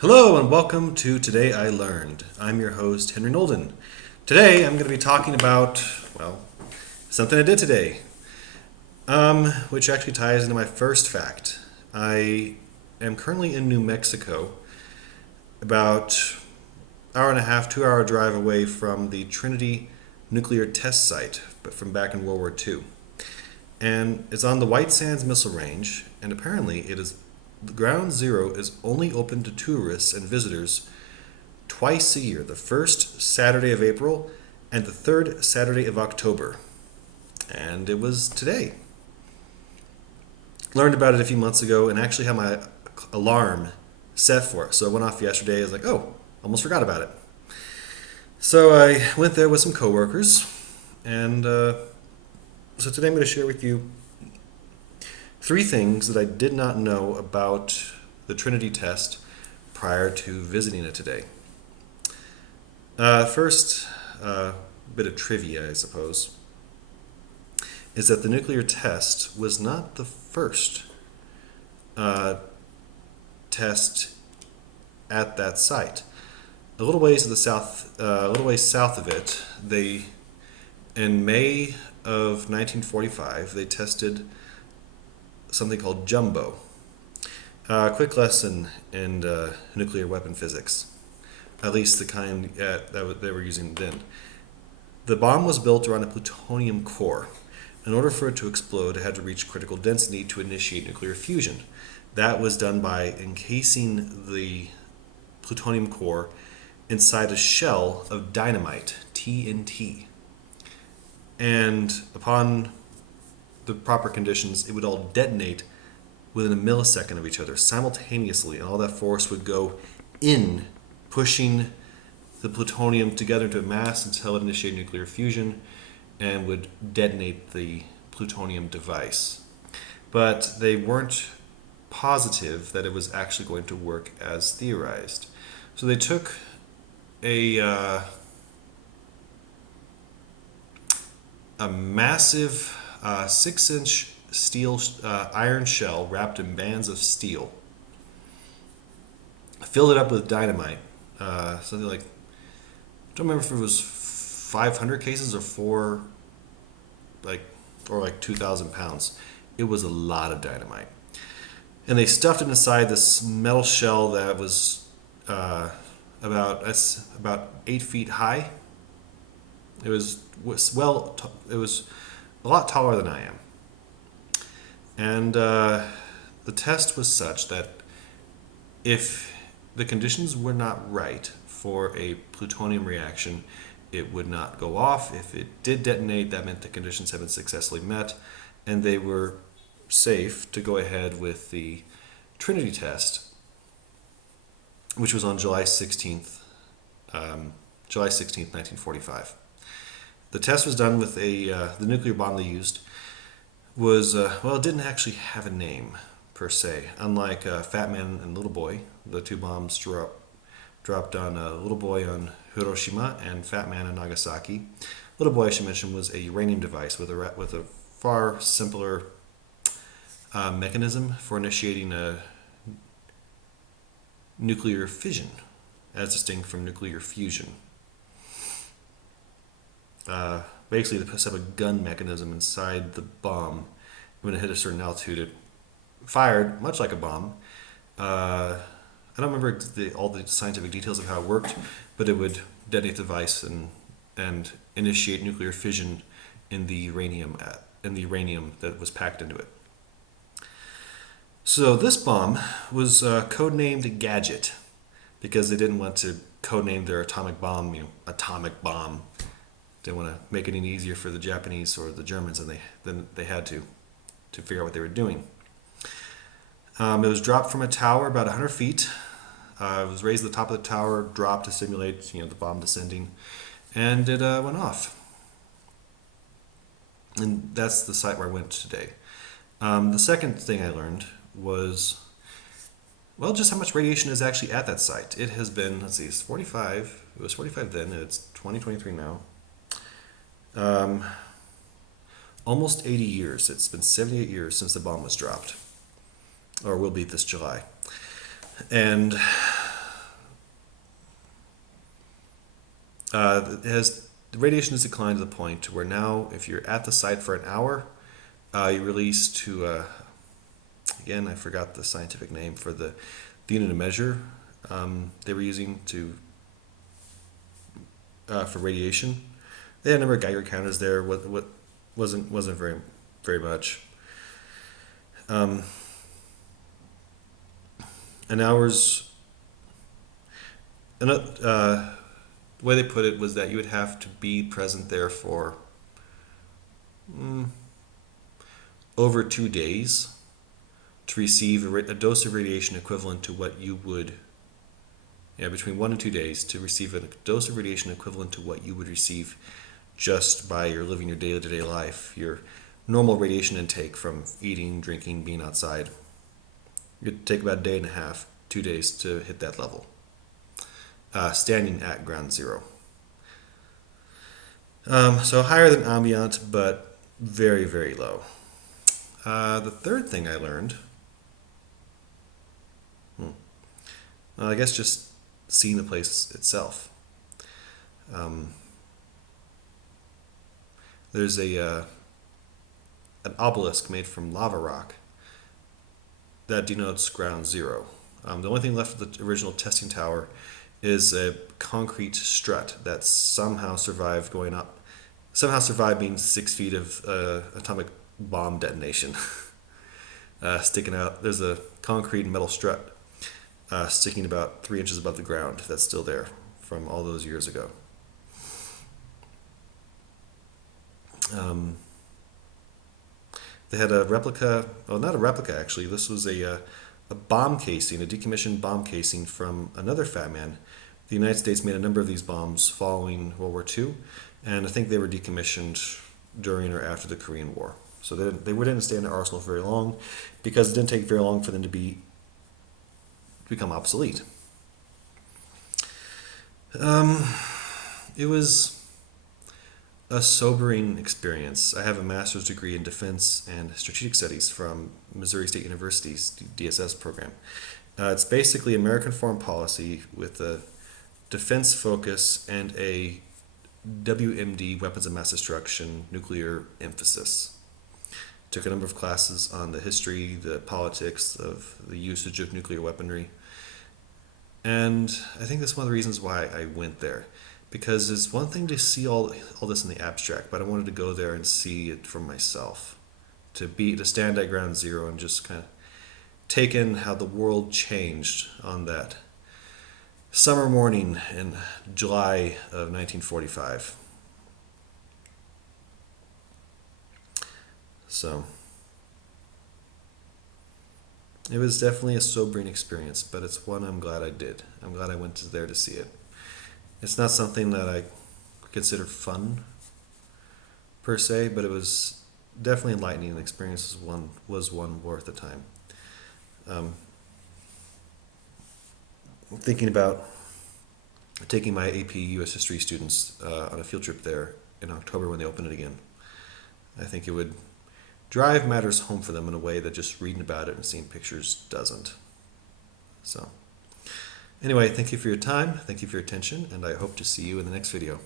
Hello and welcome to Today I Learned. I'm your host, Henry Nolden. Today I'm going to be talking about, something I did today, which actually ties into my first fact. I am currently in New Mexico, about hour and a half, 2 hour drive away from the Trinity Nuclear Test Site, but from back in World War II. And it's on the White Sands Missile Range, and apparently the ground zero is only open to tourists and visitors twice a year, the first Saturday of April and the third Saturday of October. And it was today. Learned about it a few months ago and actually had my alarm set for it. So it went off yesterday. I was like, oh, almost forgot about it. So I went there with some coworkers, and so today I'm going to share with you three things that I did not know about the Trinity test prior to visiting it today. First bit of trivia, I suppose, is that the nuclear test was not the first test at that site. A little ways to the south, a little ways south of it, in May of 1945, they tested something called jumbo. Quick lesson in nuclear weapon physics, at least the kind that they were using then. The bomb was built around a plutonium core. In order for it to explode, it had to reach critical density to initiate nuclear fusion. That was done by encasing the plutonium core inside a shell of dynamite, TNT. And upon the proper conditions, it would all detonate within a millisecond of each other simultaneously, and all that force would go in, pushing the plutonium together into a mass until it initiated nuclear fusion and would detonate the plutonium device. But they weren't positive that it was actually going to work as theorized. So they took a massive 6-inch steel iron shell wrapped in bands of steel, filled it up with dynamite, something like, I don't remember if it was 500 cases or like 2,000 pounds. It was a lot of dynamite. And they stuffed it inside this metal shell that was about 8 feet high. It was a lot taller than I am. And the test was such that if the conditions were not right for a plutonium reaction, it would not go off. If it did detonate, that meant the conditions had been successfully met, and they were safe to go ahead with the Trinity test, which was on July 16th, 1945. The test was done with the nuclear bomb they used was, it didn't actually have a name per se. Unlike Fat Man and Little Boy, the two bombs dropped on Little Boy on Hiroshima and Fat Man on Nagasaki. Little Boy, I should mention, was a uranium device with a far simpler mechanism for initiating a nuclear fission, as distinct from nuclear fusion. Basically, they put up a gun mechanism inside the bomb. When it hit a certain altitude, it fired much like a bomb. I don't remember all the scientific details of how it worked, but it would detonate the device and initiate nuclear fission in the uranium that was packed into it. So this bomb was codenamed Gadget because they didn't want to codename their atomic bomb, atomic bomb. They didn't want to make it any easier for the Japanese or the Germans than they had to figure out what they were doing. It was dropped from a tower about 100 feet. It was raised to the top of the tower, dropped to simulate the bomb descending, and it went off. And that's the site where I went today. The second thing I learned was, just how much radiation is actually at that site. It has been, it's 45. It was 45 then, and it's 2023 now. Almost 80 years. It's been 78 years since the bomb was dropped, or will be this July. And The radiation has declined to the point where now, if you're at the site for an hour, you're released to again, I forgot the scientific name for the unit of measure they were using to for radiation. They had a number of Geiger counters there. What wasn't very much. Um, an hour's another the way they put it was that you would have to be present there for over 2 days to receive a dose of radiation equivalent to what you would, yeah, between 1 and 2 days to receive a dose of radiation equivalent to what you would receive just by your living your day-to-day life, your normal radiation intake from eating, drinking, being outside. It'd take about a day and a half, 2 days to hit that level, standing at ground zero. So higher than ambient, but very, very low. The third thing I learned, I guess just seeing the place itself. There's an obelisk made from lava rock that denotes ground zero. The only thing left of the original testing tower is a concrete strut that somehow survived being 6 feet of atomic bomb detonation sticking out. There's a concrete and metal strut sticking about 3 inches above the ground that's still there from all those years ago. They had a replica, well, not a replica actually, this was a bomb casing, a decommissioned bomb casing from another Fat Man. The United States made a number of these bombs following World War II, and I think they were decommissioned during or after the Korean War. So they didn't stay in the arsenal for very long because it didn't take very long for them to become obsolete. It was a sobering experience. I have a master's degree in defense and strategic studies from Missouri State University's DSS program. It's basically American foreign policy with a defense focus and a WMD, weapons of mass destruction, nuclear emphasis. Took a number of classes on the history, the politics of the usage of nuclear weaponry. And I think that's one of the reasons why I went there. Because it's one thing to see all this in the abstract, but I wanted to go there and see it for myself. To stand at ground zero and just kind of take in how the world changed on that summer morning in July of 1945. So it was definitely a sobering experience, but it's one I'm glad I did. I'm glad I went there to see it. It's not something that I consider fun per se, but it was definitely enlightening. The experience was one worth the time. Thinking about taking my AP U.S. History students on a field trip there in October when they open it again. I think it would drive matters home for them in a way that just reading about it and seeing pictures doesn't. So, anyway, thank you for your time, thank you for your attention, and I hope to see you in the next video.